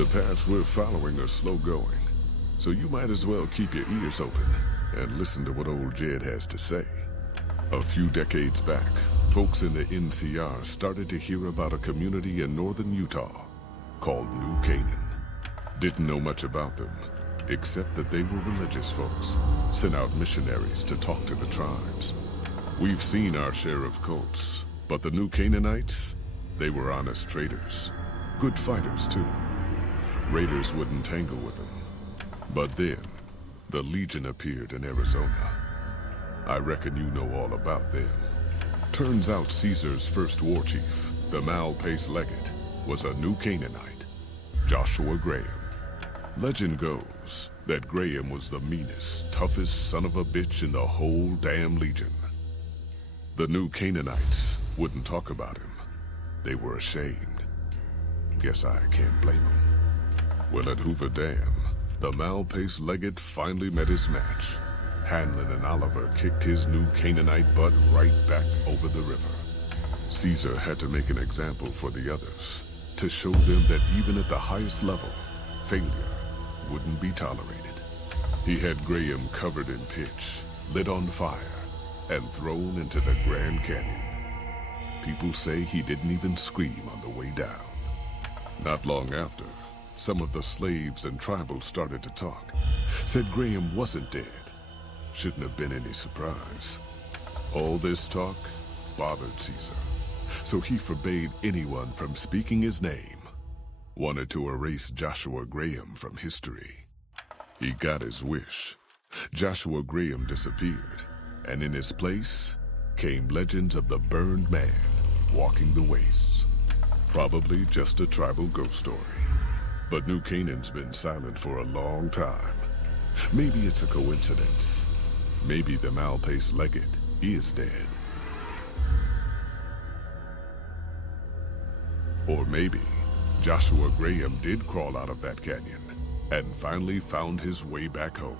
The paths we're following are slow going, so you might as well keep your ears open and listen to what old Jed has to say. A few decades back, folks in the NCR started to hear about a community in northern Utah called New Canaan. Didn't know much about them, except that they were religious folks, sent out missionaries to talk to the tribes. We've seen our share of cults, but the New Canaanites, they were honest traders. Good fighters, too. Raiders wouldn't tangle with them. But then, the Legion appeared in Arizona. I reckon you know all about them. Turns out Caesar's first war chief, the Malpace Legate, was a New Canaanite, Joshua Graham. Legend goes that Graham was the meanest, toughest son of a bitch in the whole damn Legion. The New Canaanites wouldn't talk about him. They were ashamed. Guess I can't blame them. Well, at Hoover Dam, the Malpace Legate finally met his match. Hanlon and Oliver kicked his New Canaanite butt right back over the river. Caesar had to make an example for the others, to show them that even at the highest level, failure wouldn't be tolerated. He had Graham covered in pitch, lit on fire, and thrown into the Grand Canyon. People say he didn't even scream on the way down. Not long after, some of the slaves and tribals started to talk. Said Graham wasn't dead. Shouldn't have been any surprise. All this talk bothered Caesar, so he forbade anyone from speaking his name. Wanted to erase Joshua Graham from history. He got his wish. Joshua Graham disappeared, and in his place came legends of the burned man walking the wastes. Probably just a tribal ghost story. But New Canaan's been silent for a long time. Maybe it's a coincidence. Maybe the Malpace Legate is dead. Or maybe Joshua Graham did crawl out of that canyon and finally found his way back home.